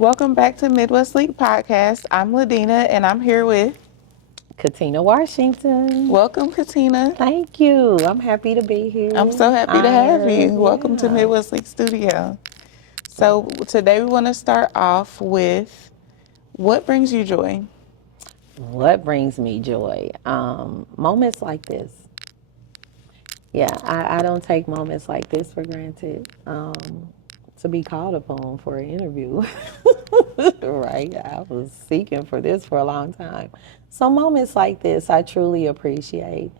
Welcome back to Midwest League Podcast. I'm Ladina and I'm here with Katina Washington. Welcome, Katina. Thank you. I'm happy to be I'm here. so happy to have you. Honored. Welcome to Yeah. Midwest League Studio. So, So today we want to start off with what brings you joy? what brings me joy? Moments like this. Yeah, I don't take moments like this for granted. To be called upon for an interview, right? I was seeking for this for a long time. So moments like this, I truly appreciate.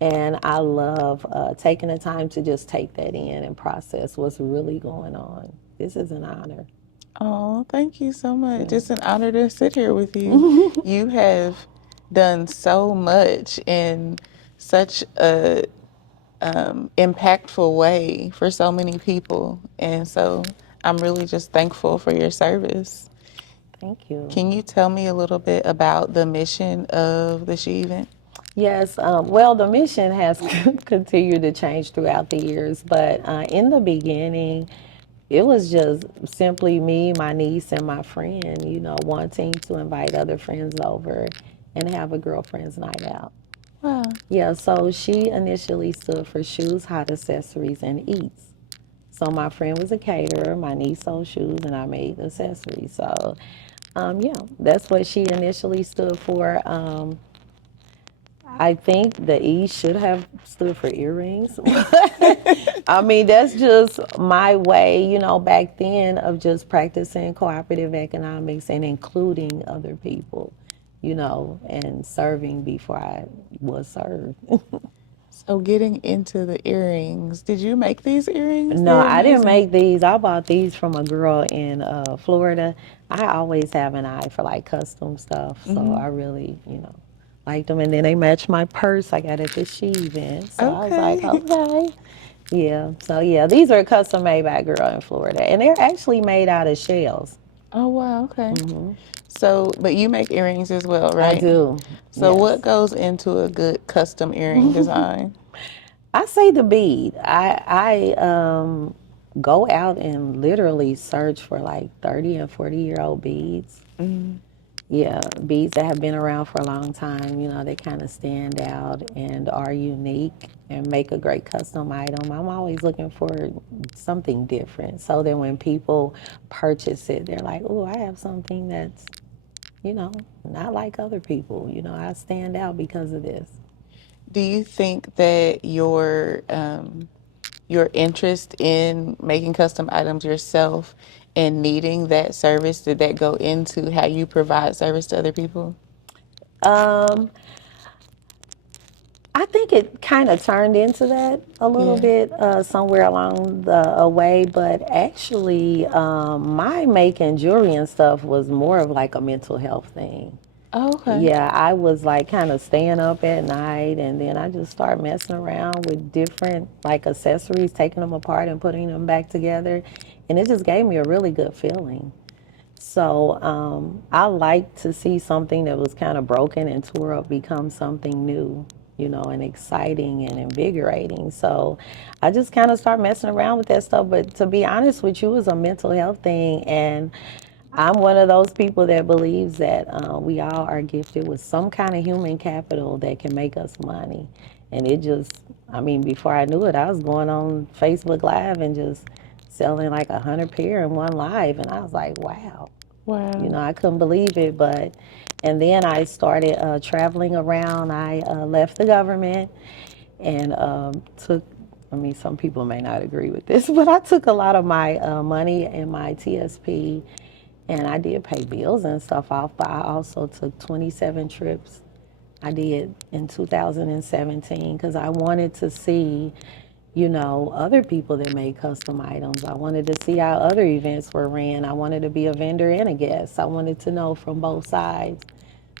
And I love taking the time to just take that in and process what's really going on. This is an honor. Oh, thank you so much. It's an honor to sit here with you. You have done so much in such a impactful way for so many people. And so I'm really just thankful for your service. Thank you. Can you tell me a little bit about the mission of the SHE event? Yes, well, the mission has continued to change throughout the years, but in the beginning, it was just simply me, my niece, and my friend, wanting to invite other friends over and have a girlfriend's night out. Wow. Yeah, so she initially stood for shoes, hot accessories, and eats. So my friend was a caterer, my niece sold shoes, and I made accessories. So, yeah, that's what she initially stood for. I think the E should have stood for earrings. I mean, that's just my way, back then of just practicing cooperative economics and including other people, and serving before I was served. So getting into the earrings, did you make these earrings? No, They're I didn't amazing. make these. I bought these from a girl in Florida. I always have an eye for like custom stuff, so I really, liked them. And then they matched my purse I got at the SHE event. So I was like, Okay. okay. Yeah. So yeah, these are custom made by a girl in Florida, and they're actually made out of shells. Oh, wow. Okay. So, but you make earrings as well, I right? do. So, what Yes. goes into a good custom earring design? I say the bead. I go out and literally search for like 30 and 40-year-old beads. Yeah, beads that have been around for a long time, they kind of stand out and are unique and make a great custom item. I'm always looking for something different so that when people purchase it, they're like, oh, I have something that's, not like other people. I stand out because of this. Do you think that your interest in making custom items yourself and needing that service, did that go into how you provide service to other people? Um, I think it kind of turned into that a little Yeah. bit somewhere along the way, but actually, my making jewelry and stuff was more of like a mental health thing. Oh, okay. Yeah, I was like kind of staying up at night, and then I just started messing around with different like accessories, taking them apart and putting them back together, and it just gave me a really good feeling. So I like to see something that was kind of broken and tore up become something new, and exciting and invigorating. So I just kind of start messing around with that stuff. But to be honest with you, it's a mental health thing. And I'm one of those people that believes that we all are gifted with some kind of human capital that can make us money. And it just, I mean, before I knew it, I was going on Facebook Live and just selling like 100 pair in one live. And I was like, wow. Wow. I couldn't believe it, and then I started traveling around. I left the government and took, I mean, some people may not agree with this, but I took a lot of my money and my TSP and I did pay bills and stuff off, but I also took 27 trips I did in 2017 because I wanted to see other people that made custom items. I wanted to see how other events were ran. I wanted to be a vendor and a guest. I wanted to know from both sides.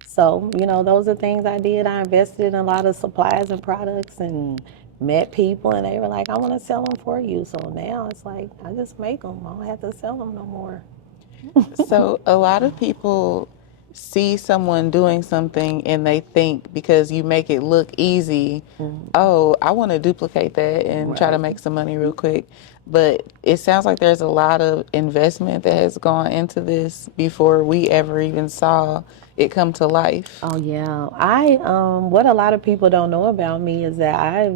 So, those are things I did. I invested in a lot of supplies and products and met people, and they were like, I want to sell them for you. So now it's like, I just make them. I don't have to sell them no more. So a lot of people see someone doing something and they think because you make it look easy, oh, I want to duplicate that and try to Right. make some money real quick. But it sounds like there's a lot of investment that has gone into this before we ever even saw it come to life. Oh yeah. I what a lot of people don't know about me is that I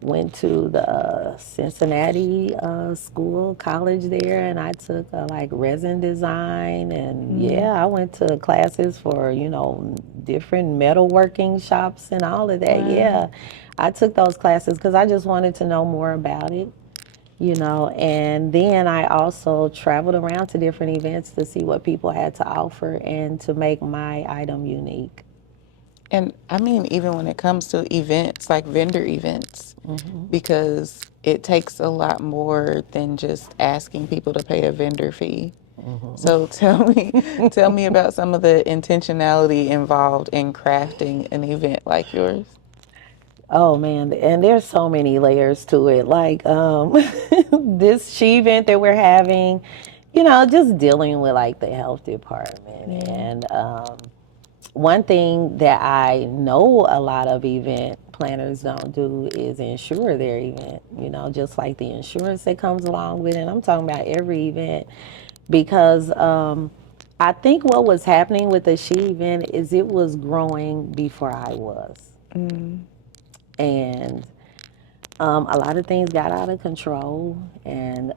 went to the Cincinnati school, college there, and I took like resin design, and yeah, I went to classes for different metalworking shops and all of that. Wow. Yeah, I took those classes because I just wanted to know more about it. And then I also traveled around to different events to see what people had to offer and to make my item unique. And I mean, even when it comes to events, like vendor events, because it takes a lot more than just asking people to pay a vendor fee. So tell me about some of the intentionality involved in crafting an event like yours. Oh man, and there's so many layers to it. Like this SHE event that we're having, just dealing with like the health department. Yeah. And one thing that I know a lot of event planners don't do is insure their event, just like the insurance that comes along with it. And I'm talking about every event because I think what was happening with the SHE event is it was growing before I was. And a lot of things got out of control, and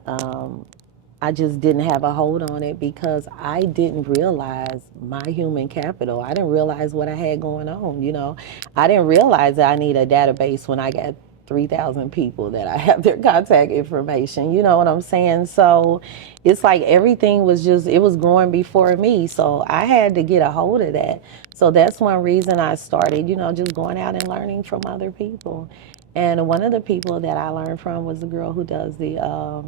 I just didn't have a hold on it because I didn't realize my human capital. I didn't realize what I had going on. I didn't realize that I need a database when I got 3,000 people that I have their contact information. You know what I'm saying? So it's like everything was it was growing before me. So I had to get a hold of that. So that's one reason I started, just going out and learning from other people. And one of the people that I learned from was the girl who does the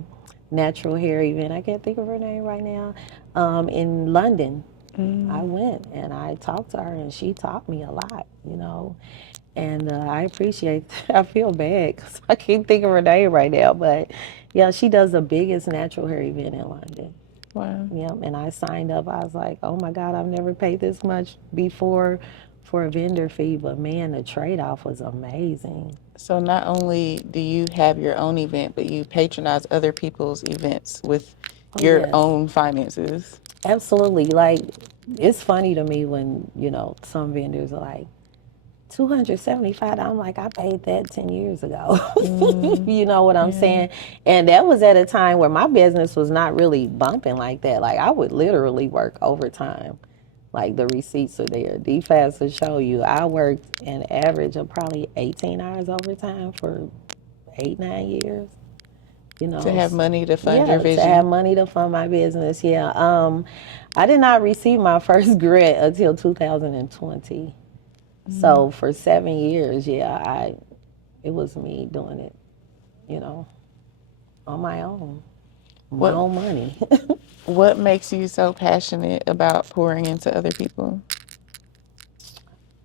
natural hair event. I can't think of her name right now. In London, I went and I talked to her, and she taught me a lot. And I appreciate that. I feel bad because I can't think of her name right now. But yeah, she does the biggest natural hair event in London. Wow. Yeah, and I signed up. I was like, oh my God, I've never paid this much before for a vendor fee. But man, the trade off was amazing. So not only do you have your own event, but you patronize other people's events with Oh, your yes. own finances. Absolutely. Like, it's funny to me when, some vendors are like, $275. I'm like, I paid that 10 years ago. You know what I'm saying? And that was at a time where my business was not really bumping like that. Like, I would literally work overtime. Like, the receipts are there. DFAS will show you. I worked an average of probably 18 hours overtime for 8, 9 years. To have money to fund your Yeah, to have vision. money to fund my business. Yeah. I did not receive my first grant until 2020. So for 7 years, yeah, it was me doing it, you know, on my What own money. what makes you so passionate about pouring into other people?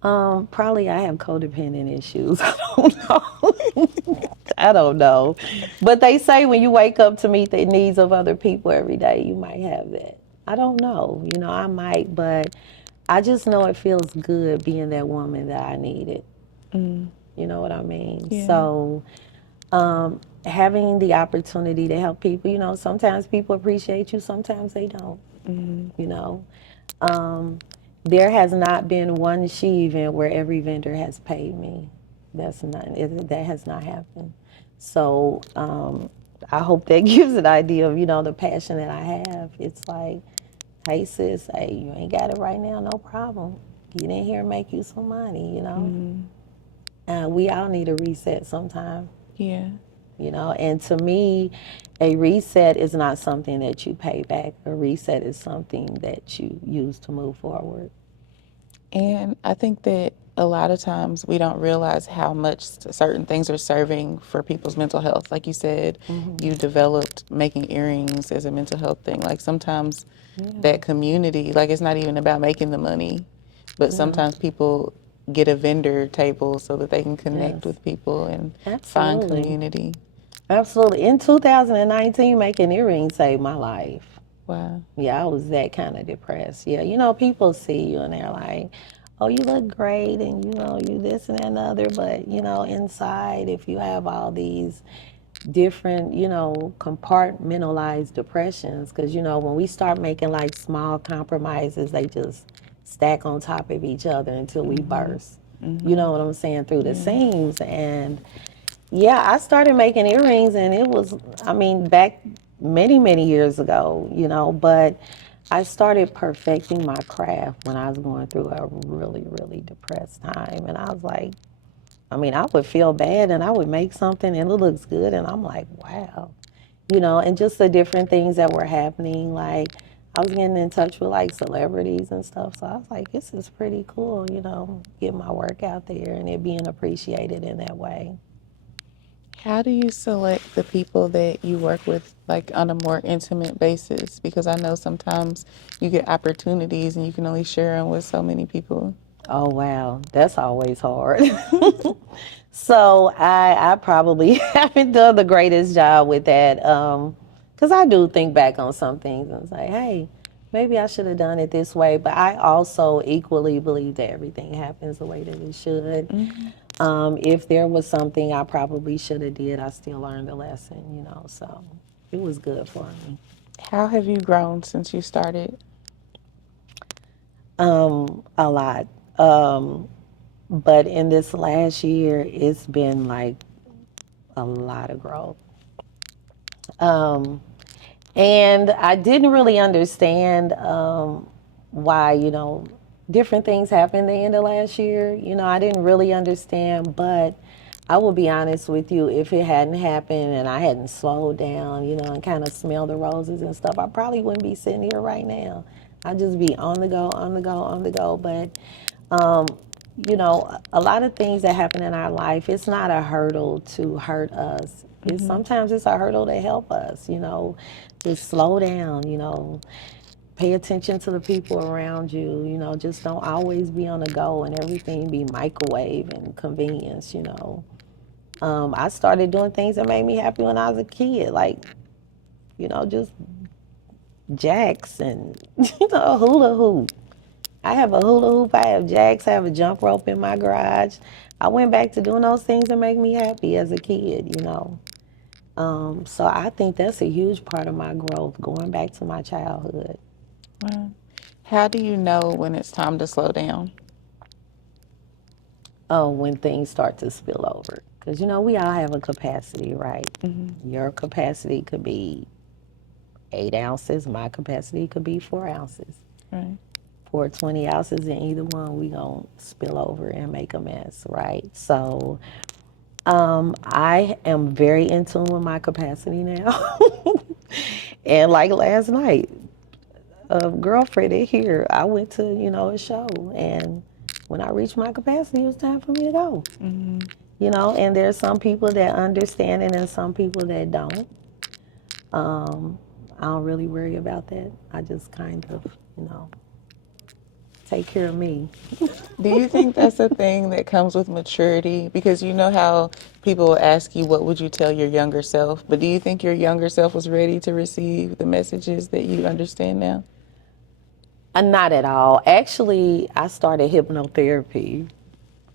Probably I have codependent issues. I don't know. I don't know. But they say when you wake up to meet the needs of other people every day, you might have that. I don't know. I might, but I just know it feels good being that woman that I needed. You know what I mean? Yeah. So, having the opportunity to help people, sometimes people appreciate you, sometimes they don't. You know, there has not been one SHE event where every vendor has paid me. That has not happened. So I hope that gives an idea of the passion that I have. It's like, hey sis, hey, you ain't got it right now, no problem. Get in here and make you some money. We all need a reset sometime. Yeah. And to me, a reset is not something that you pay back. A reset is something that you use to move forward. And I think that a lot of times we don't realize how much certain things are serving for people's mental health. Like you said, you developed making earrings as a mental health thing. Like sometimes that community, like it's not even about making the money, but sometimes people get a vendor table so that they can connect Yes, with people and find absolutely. community. Absolutely. In 2019, making earrings saved my life. Wow. Yeah, I was that kind of depressed. Yeah, people see you and they're like, oh, you look great and you this and that and the other. But, inside, if you have all these different, compartmentalized depressions, because, when we start making like small compromises, they just stack on top of each other until we burst. You know what I'm saying? Through the Yeah. seams. And yeah, I started making earrings, and it was, I mean, back many, many years ago, but I started perfecting my craft when I was going through a really, really depressed time. And I was like, I would feel bad and I would make something and it looks good. And I'm like, wow, and just the different things that were happening. Like, I was getting in touch with like celebrities and stuff. So I was like, this is pretty cool, get my work out there and it being appreciated in that way. How do you select the people that you work with, like on a more intimate basis? Because I know sometimes you get opportunities and you can only share them with so many people. Oh wow, that's always hard. So I probably haven't done the greatest job with that. Because I do think back on some things and say, hey, maybe I should have done it this way. But I also equally believe that everything happens the way that it should. If there was something I probably should have did, I still learned the lesson, So it was good for me. How have you grown since you started? A lot. But in this last year, it's been like a lot of growth. Um, and I didn't really understand why, different things happened the end of last year. I didn't really understand, but I will be honest with you, if it hadn't happened and I hadn't slowed down, and kind of smelled the roses and stuff, I probably wouldn't be sitting here right now. I'd just be on the go, on the go, on the go. But a lot of things that happen in our life, it's not a hurdle to hurt us. It's sometimes it's a hurdle to help us, just slow down, pay attention to the people around you, just don't always be on the go and everything be microwave and convenience, I started doing things that made me happy when I was a kid, like, just jacks and, hula hoop. I have a hula hoop, I have jacks, I have a jump rope in my garage. I went back to doing those things that make me happy as a kid. So I think that's a huge part of my growth, going back to my childhood. Wow. How do you know when it's time to slow down? Oh, when things start to spill over. Because, we all have a capacity, right? Your capacity could be 8 ounces. My capacity could be 4 ounces. Right. Pour 20 ounces in either one, we gonna spill over and make a mess, right? So I am very in tune with my capacity now. And like last night, a girlfriend in here, I went to, a show, and when I reached my capacity, it was time for me to go. And there's some people that understand it and some people that don't. I don't really worry about that. I just kind of, take care of me. Do you think that's a thing that comes with maturity? Because you know how people will ask you, what would you tell your younger self? But do you think your younger self was ready to receive the messages that you understand now? Not at all. Actually, I started hypnotherapy.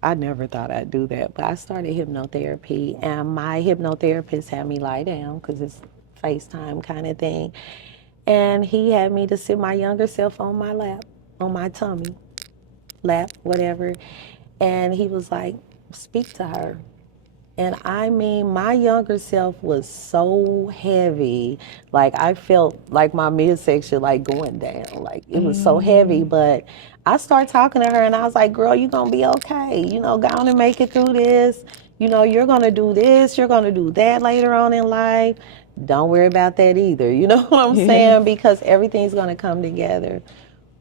I never thought I'd do that, but I started hypnotherapy, and my hypnotherapist had me lie down because it's FaceTime kind of thing. And he had me to sit my younger self on my lap, on my tummy, lap, whatever. And he was like, speak to her. And I mean, my younger self was so heavy. Like, I felt like my midsection, like, going down. Like, it was so heavy. But I started talking to her, and I was like, girl, you're going to be okay. Go on and make it through this. You're going to do this. You're going to do that later on in life. Don't worry about that either. You know what I'm saying? Because everything's going to come together.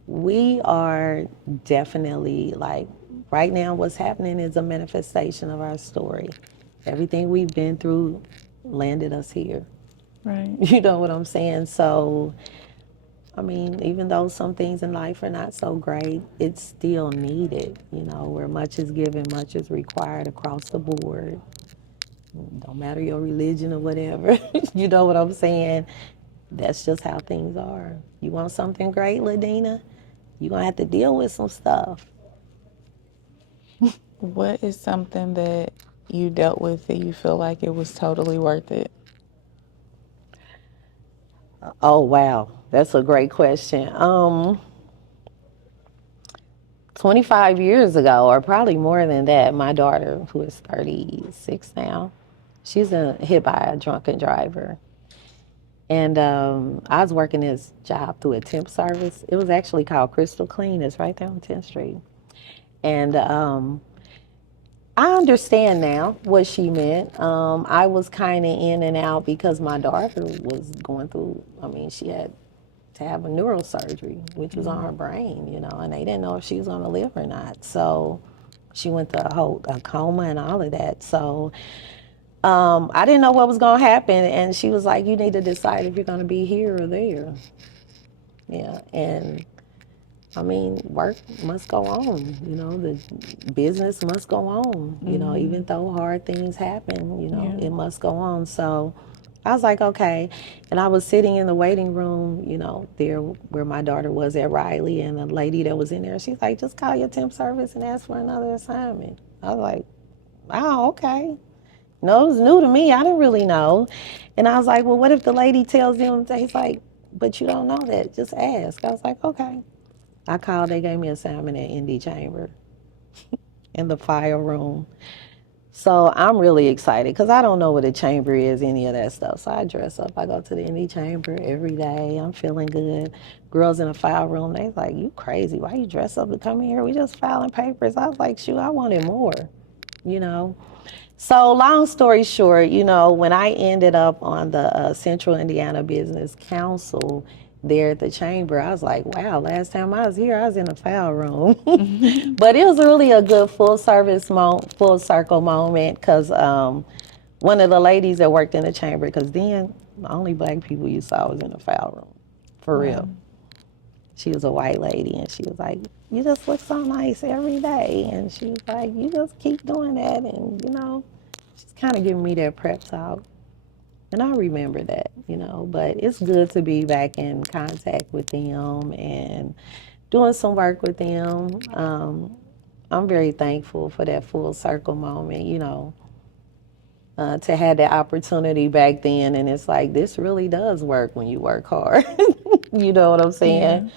We are definitely, like, right now, what's happening is a manifestation of our story. Everything we've been through landed us here. Right. You know what I'm saying? So, I mean, even though some things in life are not so great, it's still needed, where much is given, much is required across the board. Don't matter your religion or whatever. You know what I'm saying? that's just how things are. You want something great, Ladina? You're going to have to deal with some stuff. What is something that you dealt with that you feel like it was totally worth it? Oh, wow. That's a great question. 25 years ago, or probably more than that, my daughter, who is 36 now, she's hit by a drunken driver. And I was working this job through a temp service. It was actually called Crystal Clean. It's right there on 10th Street. And I understand now what she meant. I was kind of in and out because my daughter was going through, I mean, she had to have a neurosurgery, which was on her brain, and they didn't know if she was going to live or not. So she went to a coma and all of that. So I didn't know what was going to happen. And she was like, you need to decide if you're going to be here or there. Yeah. And I mean, work must go on, the business must go on, even though hard things happen, Yeah. it must go on. So I was like, okay. And I was sitting in the waiting room, there where my daughter was at Riley, and a lady that was in there, she's like, just call your temp service and ask for another assignment. I was like, oh, okay. No, it was new to me. I didn't really know. And I was like, well, what if the lady tells them, he's like, but you don't know that. Just ask. I was like, okay. I called, they gave me an assignment at Indy Chamber in the file room. So I'm really excited because I don't know what a chamber is, any of that stuff. So I dress up. I go to the Indy Chamber every day. I'm feeling good. Girls in the file room, they like, you crazy. Why you dress up to come here? We just filing papers. I was like, shoot, I wanted more, you know. So long story short, when I ended up on the Central Indiana Business Council there at the chamber, I was like, wow, last time I was here, I was in the file room. But it was really a good full circle moment because one of the ladies that worked in the chamber, because then the only black people you saw was in the file room, for Wow. real. She was a white lady, and she was like, you just look so nice every day. And she was like, you just keep doing that. And, she's kind of giving me that prep talk. And I remember that, but it's good to be back in contact with them and doing some work with them. I'm very thankful for that full circle moment, to have that opportunity back then. And it's like, this really does work when you work hard. You know what I'm saying? Yeah.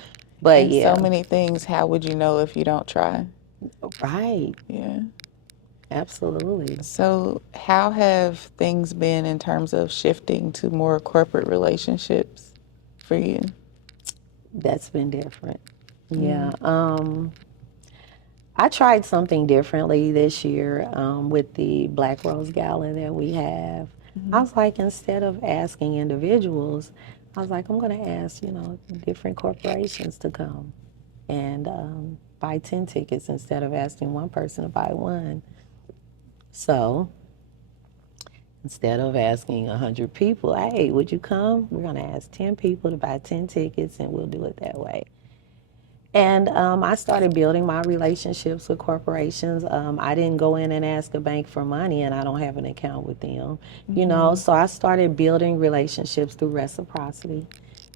But And so yeah, many things, how would you know if you don't try? right. Yeah. Absolutely. So, how have things been in terms of shifting to more corporate relationships for you? That's been different. Yeah. I tried something differently this year with the Black Rose Gala that we have. I was like, instead of asking individuals, I was like, I'm going to ask, different corporations to come and buy 10 tickets instead of asking one person to buy one. So instead of asking 100 people, hey, would you come? We're going to ask 10 people to buy 10 tickets, and we'll do it that way. And I started building my relationships with corporations. I didn't go in and ask a bank for money, and I don't have an account with them, So I started building relationships through reciprocity.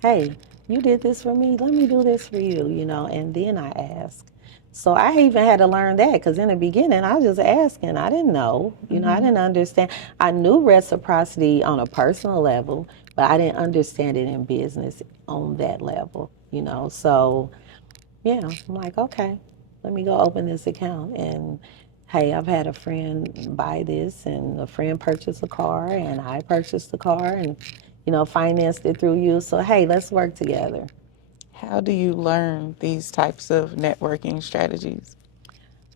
Hey, you did this for me, let me do this for you, and then I ask. So I even had to learn that because in the beginning I was just asking. I didn't know, I didn't understand. I knew reciprocity on a personal level, but I didn't understand it in business on that level, So yeah, I'm like, okay, let me go open this account. And hey, I've had a friend buy this, and a friend purchased a car, and I purchased the car, and financed it through you. So hey, let's work together. How do you learn these types of networking strategies?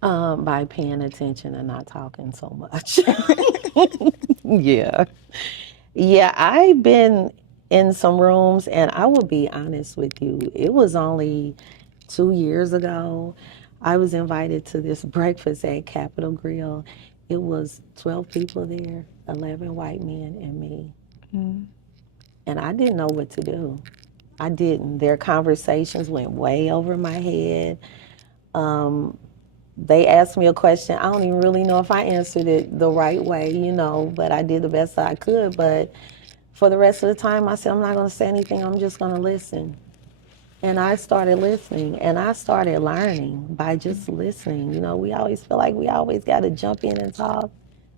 By paying attention and not talking so much. Yeah. Yeah, I've been in some rooms, and I will be honest with you, it was only 2 years ago. I was invited to this breakfast at Capitol Grill. It was 12 people there, 11 white men and me. And I didn't know what to do. I didn't. Their conversations went way over my head. They asked me a question. I don't even really know if I answered it the right way, but I did the best I could. But For the rest of the time, I said, I'm not going to say anything. I'm just going to listen. And I started listening, and I started learning by just listening. You know, we always feel like we always got to jump in and talk.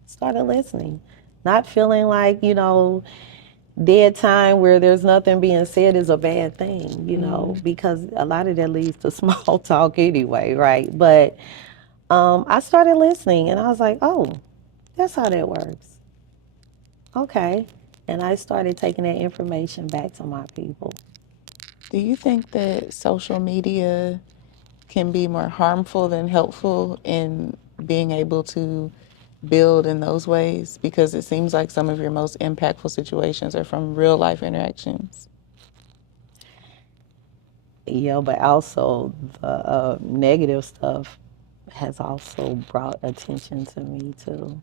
Started listening, not feeling like, you know, dead time where there's nothing being said is a bad thing, you know, because a lot of that leads to small talk anyway, right? But I started listening, and I was like, oh, that's how that works. Okay. And I started taking that information back to my people. Do you think that social media can be more harmful than helpful in being able to build in those ways? Because it seems like some of your most impactful situations are from real life interactions. Yeah, but also the negative stuff has also brought attention to me too.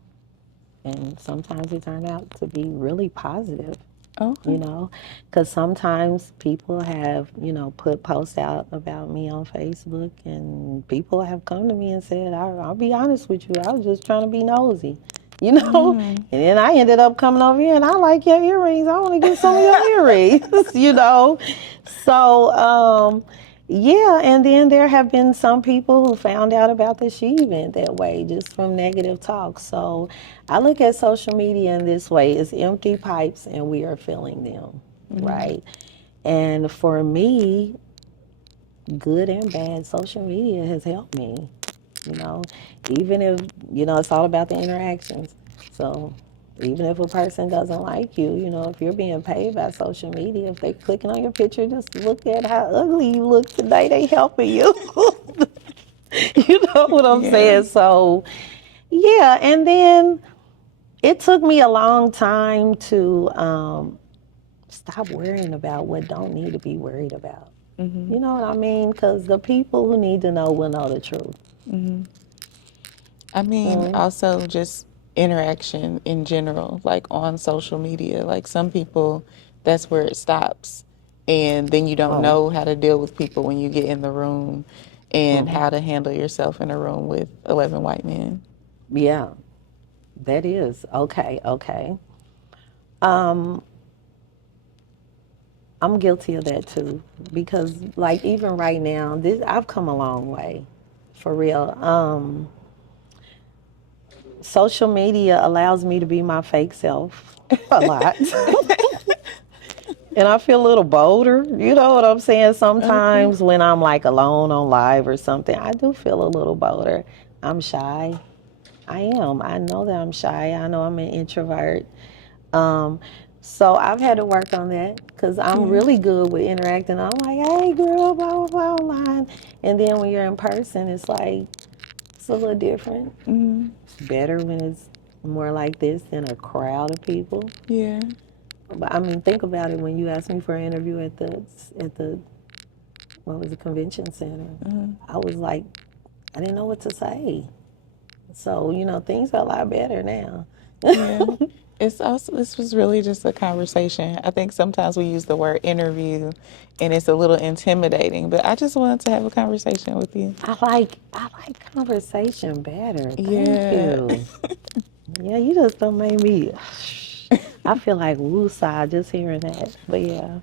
And sometimes it turned out to be really positive, you Okay. know, because sometimes people have, you know, put posts out about me on Facebook, and people have come to me and said, I'll be honest with you, I was just trying to be nosy, you know. Mm. And then I ended up coming over here, and I like your earrings. I want to get some of your earrings, you know. So, yeah, and then there have been some people who found out about the SHE event that way, just from negative talk. So I look at social media in this way: it's empty pipes, and we are filling them, right? And for me, good and bad, social media has helped me. You know, even if, you know, it's all about the interactions. So even if a person doesn't like you, you know, if you're being paid by social media, if they're clicking on your picture, just look at how ugly you look today. They helping you. You know what I'm Yeah. saying? So yeah, and then it took me a long time to stop worrying about what don't need to be worried about. You know what I mean? Because the people who need to know will know the truth. I mean, Mm. also just interaction in general, like on social media. Like some people, that's where it stops. And then you don't Oh, know how to deal with people when you get in the room and hmm, how to handle yourself in a room with 11 white men. yeah, that is okay. Okay, um, I'm guilty of that too, because like even right now, this I've come a long way, for real. Social media allows me to be my fake self a lot. And I feel a little bolder. You know what I'm saying? Okay. Sometimes when I'm like alone on live or something, I do feel a little bolder. I'm shy. I am. I know that I'm shy. I know I'm an introvert. Um, so I've had to work on that because I'm Yeah. really good with interacting. I'm like, hey, girl, blah, blah, blah, online. And then when you're in person, it's like, it's a little different. It's better when it's more like this than a crowd of people. Yeah. But I mean, think about it. When you asked me for an interview at the what was the convention center, I was like, I didn't know what to say. So you know, things are a lot better now. Yeah. It's also, this was really just a conversation. I think sometimes we use the word interview and it's a little intimidating, but I just wanted to have a conversation with you. I like conversation better. Thank Yeah. you. Yeah, you just don't make me. I feel like woosah just hearing that. But yeah.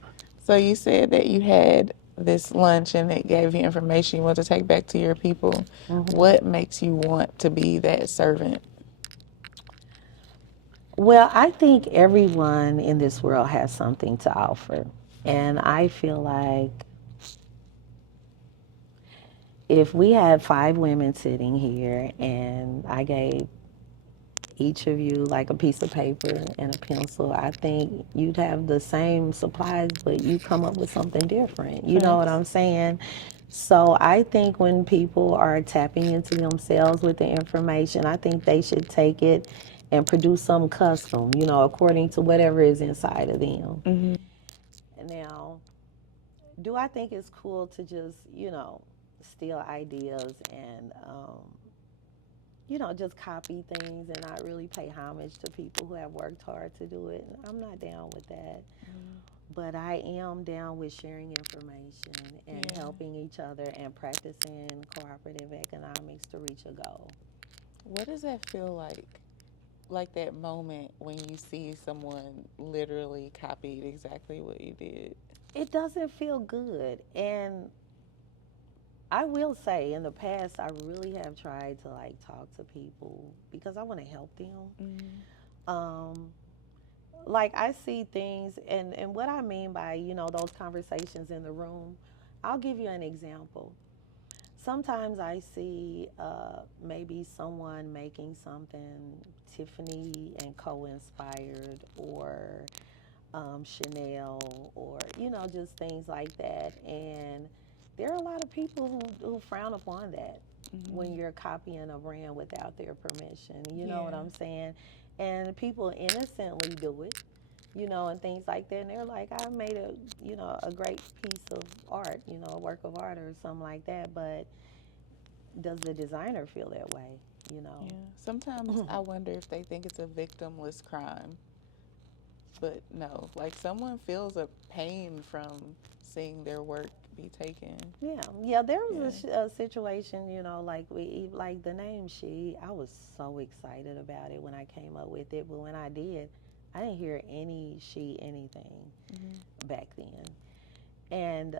So you said that you had this lunch and it gave you information you want to take back to your people. What makes you want to be that servant? Well, I think everyone in this world has something to offer. And I feel like if we had 5 women sitting here and I gave each of you like a piece of paper and a pencil, I think you'd have the same supplies, but you come up with something different. You know what Facts. I'm saying? So I think when people are tapping into themselves with the information, I think they should take it and produce some custom, you know, according to whatever is inside of them. Now, do I think it's cool to just, you know, steal ideas and you know, just copy things and not really pay homage to people who have worked hard to do it? I'm not down with that. But I am down with sharing information and Yeah. helping each other and practicing cooperative economics to reach a goal. What does that feel like like that moment when you see someone literally copied exactly what you did? It doesn't feel good. And I will say in the past, I really have tried to like talk to people because I want to help them. Um, like I see things, and what I mean by, those conversations in the room, I'll give you an example. Sometimes I see maybe someone making something Tiffany and Co inspired, or Chanel, or just things like that. And there are a lot of people who frown upon that when you're copying a brand without their permission. You know what Yeah. I'm saying? And people innocently do it, and things like that. And they're like, I made a great piece of art, a work of art or something like that. But does the designer feel that way? You know? Yeah. Sometimes I wonder if they think it's a victimless crime. But no, like someone feels a pain from seeing their work be taken. Yeah, yeah. There Yeah. was a situation, like the name "She." I was so excited about it when I came up with it, but when I did, I didn't hear any "she" anything back then, and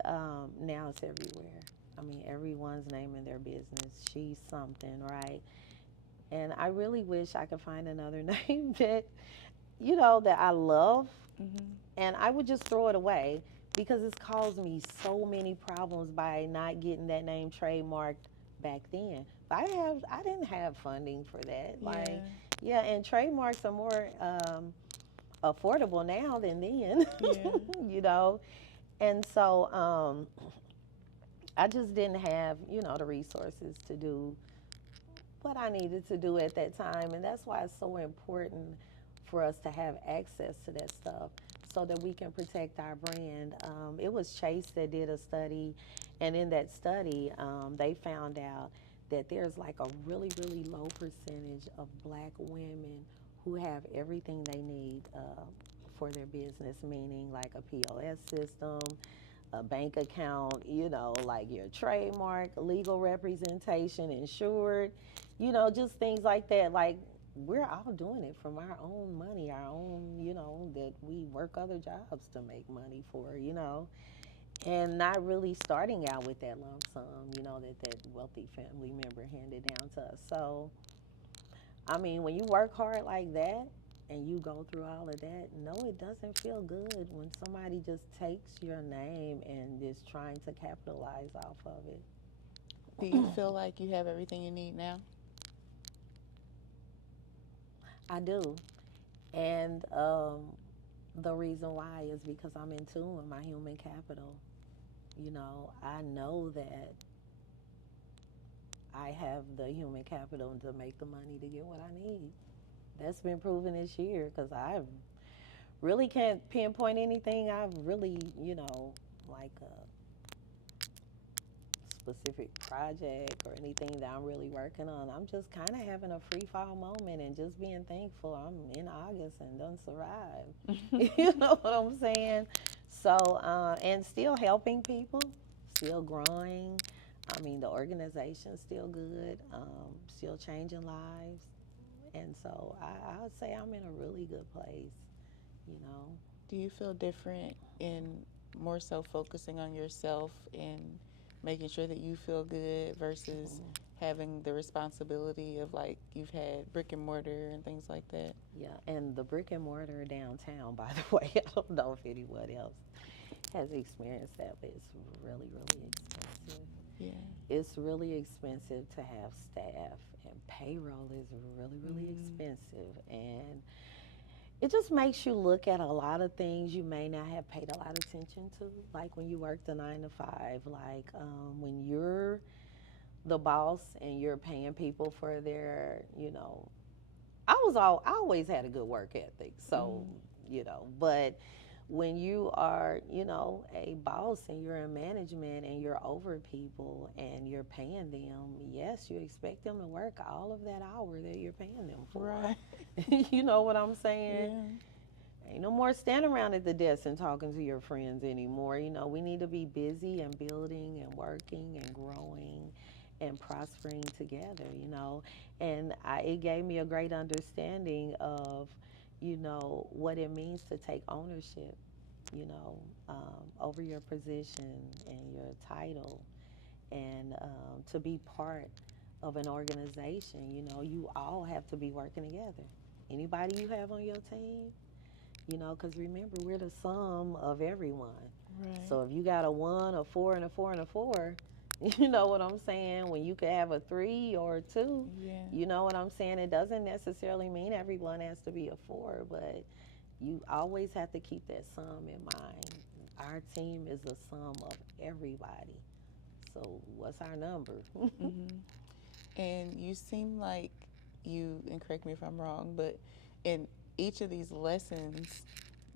now it's everywhere. I mean, everyone's naming their business "She's something," right? And I really wish I could find another name that I love, and I would just throw it away because it's caused me so many problems by not getting that name trademarked back then. But I didn't have funding for that. Like, Yeah. yeah, and trademarks are more affordable now than then, Yeah. you know. And so I just didn't have the resources to do what I needed to do at that time. And that's why it's so important for us to have access to that stuff so that we can protect our brand. It was Chase that did a study, and in that study, they found out that there's like a really, really low percentage of black women who have everything they need for their business, meaning like a POS system, a bank account, like your trademark, legal representation, insured, just things like that. Like, we're all doing it from our own money, our own, that we work other jobs to make money for, and not really starting out with that lump sum, that wealthy family member handed down to us. So, I mean, when you work hard like that and you go through all of that, no, it doesn't feel good when somebody just takes your name and is trying to capitalize off of it. Do you feel like you have everything you need now? I do. And the reason why is because I'm in tune with my human capital. I know that I have the human capital to make the money to get what I need. That's been proven this year because I really can't pinpoint anything I've really, like a specific project or anything that I'm really working on. I'm just kind of having a free fall moment and just being thankful I'm in August and done survived. You know what I'm saying? So, and still helping people, still growing. I mean, the organization's still good, still changing lives. And so I would say I'm in a really good place, you know. Do you feel different in more so focusing on yourself and making sure that you feel good versus having the responsibility of like you've had brick and mortar and things like that? Yeah, and the brick and mortar downtown, by the way, I don't know if anyone else has experienced that, but it's really, really expensive. Yeah. It's really expensive to have staff, and payroll is really, really expensive. And it just makes you look at a lot of things you may not have paid a lot of attention to, like when you work the 9 to 5, like when you're the boss and you're paying people for their, I always had a good work ethic. So, but when you are, a boss and you're in management and you're over people and you're paying them, yes, you expect them to work all of that hour that you're paying them for. Right. You know what I'm saying? Yeah. Ain't no more standing around at the desk and talking to your friends anymore. We need to be busy and building and working and growing and prospering together, you know. And it gave me a great understanding of, you know, what it means to take ownership, you know, over your position and your title, and to be part of an organization. You know, you all have to be working together. Anybody you have on your team, you know, because remember, we're the sum of everyone. Right. So if you got a 1, a 4, and a 4, and a 4, you know what I'm saying? When you could have a 3 or a 2, Yeah. you know what I'm saying? It doesn't necessarily mean everyone has to be a 4, but you always have to keep that sum in mind. Our team is the sum of everybody. So what's our number? And you seem like you, and correct me if I'm wrong, but in each of these lessons,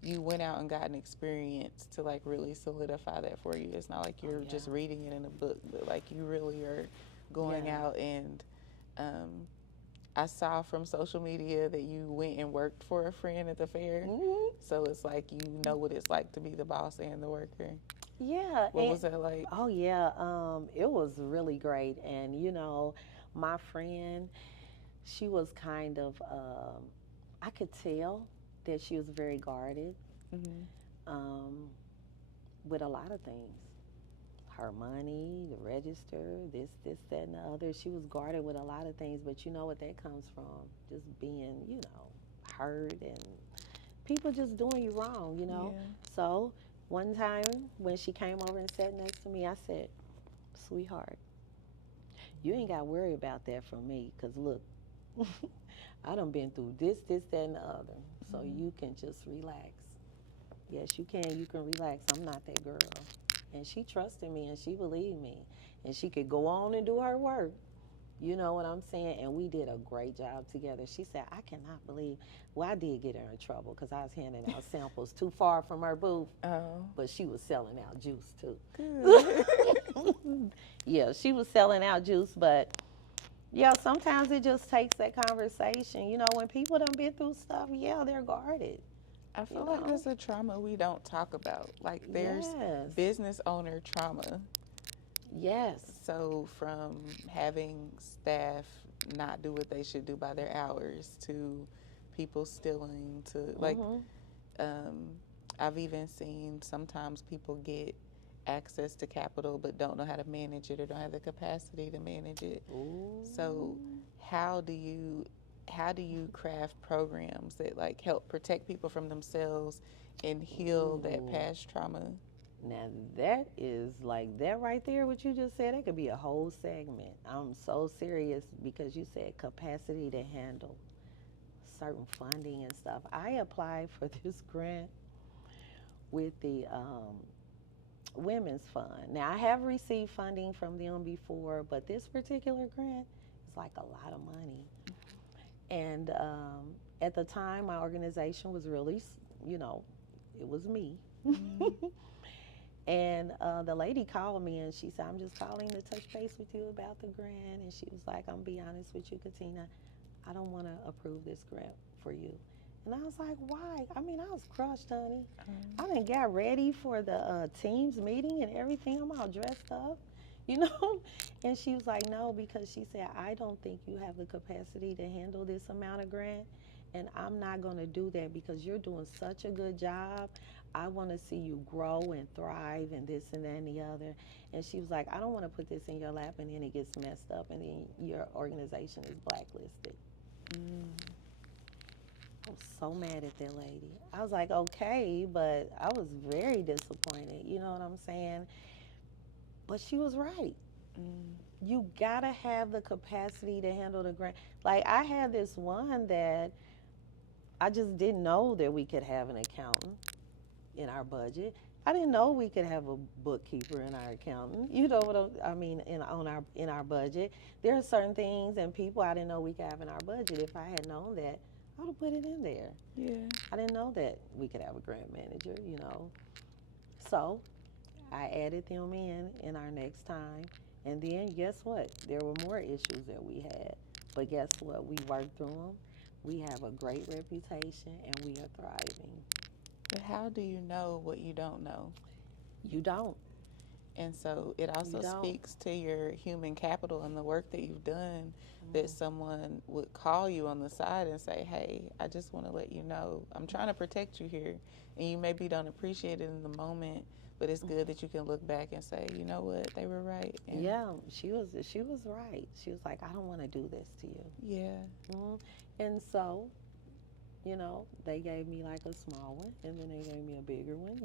you went out and got an experience to like really solidify that for you. It's not like Oh you're yeah. just reading it in a book, but like you really are going Yeah. out and I saw from social media that you went and worked for a friend at the fair. Mm-hmm. So it's like you know what it's like to be the boss and the worker. Yeah. What was that like? Oh yeah. It was really great, and you know, my friend, she was kind of. I could tell that she was very guarded um, with a lot of things. Her money, the register, this, that, and the other. She was guarded with a lot of things, but you know what that comes from? Just being, you know, hurt and people just doing you wrong, you know? Yeah. So one time when she came over and sat next to me, I said, sweetheart, you ain't got to worry about that from me, because look, I done been through this, that, and the other. So you can just relax. Yes, you can. You can relax. I'm not that girl. And she trusted me and she believed me. And she could go on and do her work. You know what I'm saying? And we did a great job together. She said, I cannot believe. Well, I did get her in trouble because I was handing out samples too far from her booth. Oh, But she was selling out juice too. good. Yeah, she was selling out juice. But yeah, sometimes it just takes that conversation. You know, when people done been through stuff, yeah, they're guarded. I You feel like know? that's a trauma we don't talk about. Like, there's Yes. business owner trauma. Yes. So, from having staff not do what they should do by their hours to people stealing to, like, Mm-hmm. um, I've even seen sometimes people get access to capital but don't know how to manage it or don't have the capacity to manage it. Ooh. So, how do you craft programs that like help protect people from themselves and heal that Ooh. past trauma? Now that is like that right there, what you just said, that could be a whole segment. I'm so serious because you said capacity to handle certain funding and stuff. I applied for this grant with the Women's Fund. Now I have received funding from them before, but this particular grant is like a lot of money. And at the time, my organization was really, you know, it was me. And the lady called me and she said, I'm just calling to touch base with you about the grant. And she was like, I'm going to be honest with you, Katina, I don't want to approve this grant for you. And I was like, why? I mean, I was crushed, honey. I done got ready for the team's meeting and everything. I'm all dressed up, you know? And she was like, no, because she said, I don't think you have the capacity to handle this amount of grant. And I'm not going to do that because you're doing such a good job. I want to see you grow and thrive and this and that and the other. And she was like, I don't want to put this in your lap and then it gets messed up and then your organization is blacklisted. I was so mad at that lady. I was like, okay, but I was very disappointed. You know what I'm saying? But she was right. You gotta have the capacity to handle the grant. Like I had this one that I just didn't know that we could have an accountant in our budget. I didn't know we could have a bookkeeper in our accountant. You know what I mean? In our budget, there are certain things and people I didn't know we could have in our budget. If I had known that, I would have put it in there. Yeah. I didn't know that we could have a grant manager. You know, so I added them in our next time. And then guess what? There were more issues that we had. But guess what? We worked through them. We have a great reputation and we are thriving. But how do you know what you don't know? You don't. And so it You also don't. speaks to your human capital and the work that you've done, that someone would call you on the side and say, hey, I just want to let you know I'm trying to protect you here. And you maybe don't appreciate it in the moment, but it's good that you can look back and say, you know what, they were right. And Yeah, she was right. She was like, I don't want to do this to you. yeah. And so, they gave me like a small one, and then they gave me a bigger one,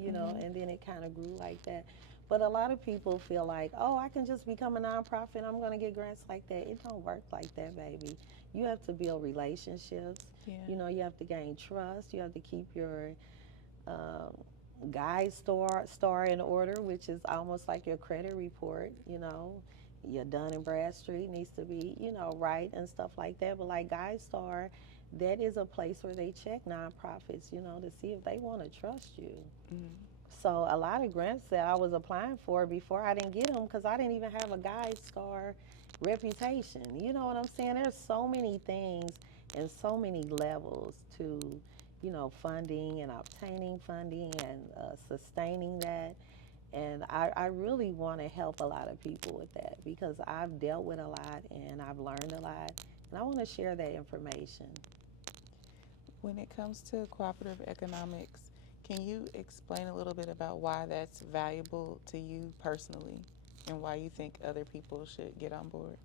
and then it kind of grew like that. But a lot of people feel like, oh, I can just become a nonprofit. I'm going to get grants like that. It don't work like that, baby. You have to build relationships. Yeah. You have to gain trust. You have to keep your um, guide star in order, which is almost like your credit report. Your Dun and Bradstreet needs to be, right and stuff like that. But like Guide Star, that is a place where they check nonprofits, to see if they want to trust you. So a lot of grants that I was applying for before, I didn't get them because I didn't even have a Guide Star reputation. You know what I'm saying? There's so many things and so many levels to, funding and obtaining funding and sustaining that. And I really want to help a lot of people with that because I've dealt with a lot and I've learned a lot. And I want to share that information. When it comes to cooperative economics, can you explain a little bit about why that's valuable to you personally and why you think other people should get on board?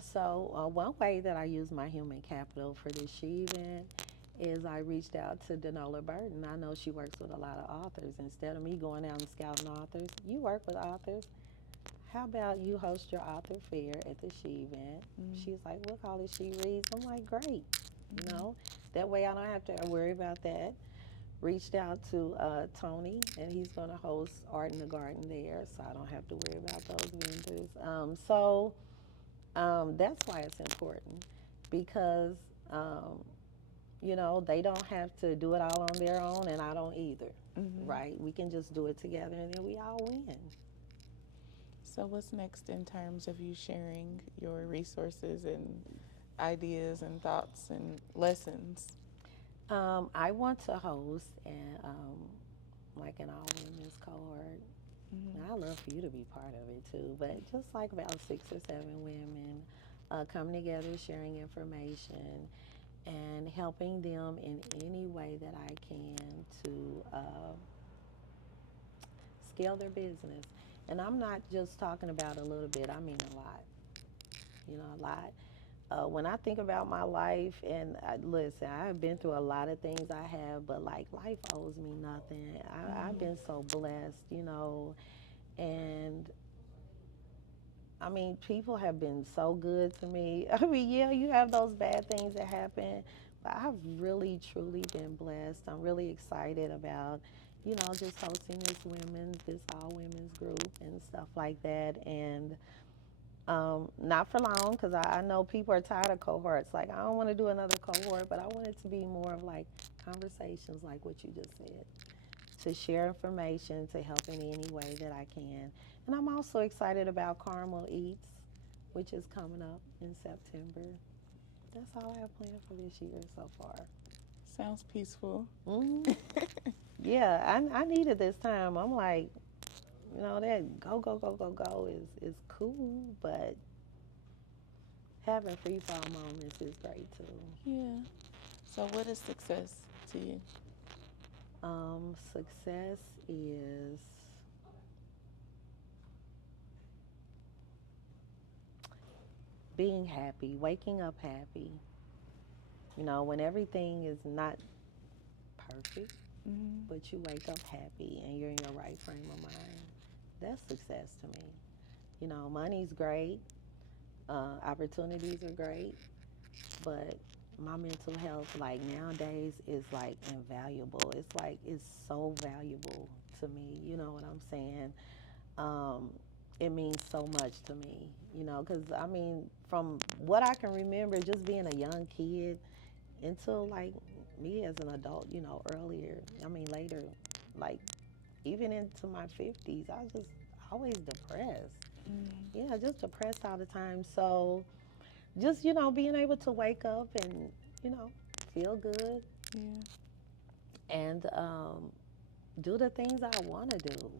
So, one way that I use my human capital for this SHE event is I reached out to Denola Burton. I know she works with a lot of authors. Instead of me going out and scouting authors, you work with authors. How about you host your author fair at the SHE event? She's like, we'll call it SHE Reads. I'm like, great. That way I don't have to worry about that. Reached out to Tony, and he's going to host Art in the Garden there, so I don't have to worry about those vendors. That's why it's important because, they don't have to do it all on their own, and I don't either, right? We can just do it together, and then we all win. So, what's next in terms of you sharing your resources and ideas and thoughts and lessons? I want to host like an all women's cohort. I'd love for you to be part of it too, but just like about 6 or 7 women coming together, sharing information, and helping them in any way that I can to scale their business. And I'm not just talking about a little bit, I mean a lot. A lot. When I think about my life, and listen, I've been through a lot of things I have, but like life owes me nothing. I've been so blessed, and I mean, people have been so good to me. I mean, yeah, you have those bad things that happen, but I've really, truly been blessed. I'm really excited about, just hosting this all women's group and stuff like that. And not for long, because I know people are tired of cohorts. Like, I don't want to do another cohort, but I want it to be more of like conversations like what you just said, to share information, to help in any way that I can. And I'm also excited about Carmel Eats, which is coming up in September. That's all I have planned for this year so far. Sounds peaceful. Yeah, I needed this time. I'm like, that go, go, go, go, go is cool, but having free fall moments is great too. Yeah. So, what is success to you? Success is being happy, waking up happy. When everything is not perfect, but you wake up happy and you're in your right frame of mind, that's success to me. Money's great, opportunities are great, but my mental health, like nowadays, is like invaluable. It's like it's so valuable to me. You know what I'm saying? Um, it means so much to me, because I mean, from what I can remember, just being a young kid until like me as an adult, earlier, I mean, later, like even into my 50s, I was just always depressed. Yeah, just depressed all the time. So just, being able to wake up and, feel good Yeah. and do the things I want to do.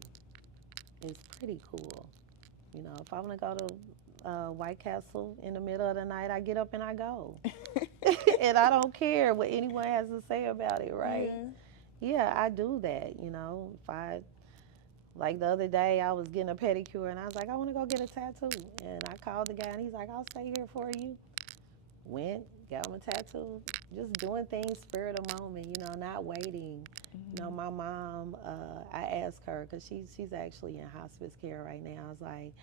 is pretty cool. You know, if I want to go to White Castle in the middle of the night, I get up and I go. And I don't care what anyone has to say about it, right? Yeah. Yeah, I do that, you know. If I, like the other day, I was getting a pedicure and I was like, I want to go get a tattoo. And I called the guy and he's like, I'll stay here for you. Went, got him a tattoo. Just doing things spirit of moment, you know, not waiting. You know, my mom, I asked her, because she's actually in hospice care right now. I was like,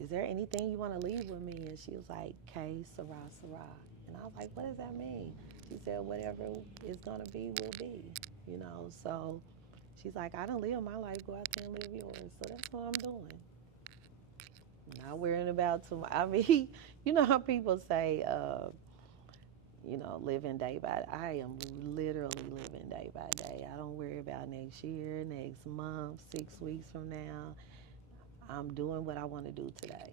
is there anything you want to leave with me? And she was like, K, Sarah, Sarah. And I was like, what does that mean? She said, whatever it's going to be, will be. You know, so she's like, I don't live my life, go out there and live yours. So that's what I'm doing. Not worrying about tomorrow. I mean, you know how people say, you know, living day by day. I am literally living day by day. I don't worry about next year, next month, 6 weeks from now. I'm doing what I want to do today.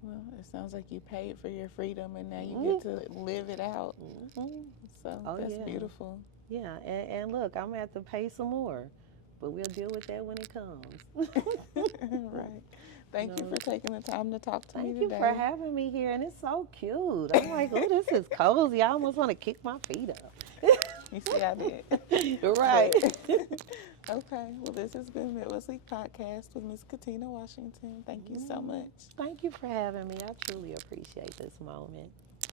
Well, it sounds like you paid for your freedom and now you get to live it out. Mm-hmm. So Oh, that's yeah. beautiful. Yeah, and look, I'm going to have to pay some more, but we'll deal with that when it comes. Right. Thank you No, for taking the time to talk to me thank you for today. having me here, and it's so cute. I'm like, oh, this is cozy. I almost want to kick my feet up. You see, I did. Right. Okay. Well, this has been Midwest Week Podcast with Miss Katina Washington. Thank you so much. Thank you for having me. I truly appreciate this moment.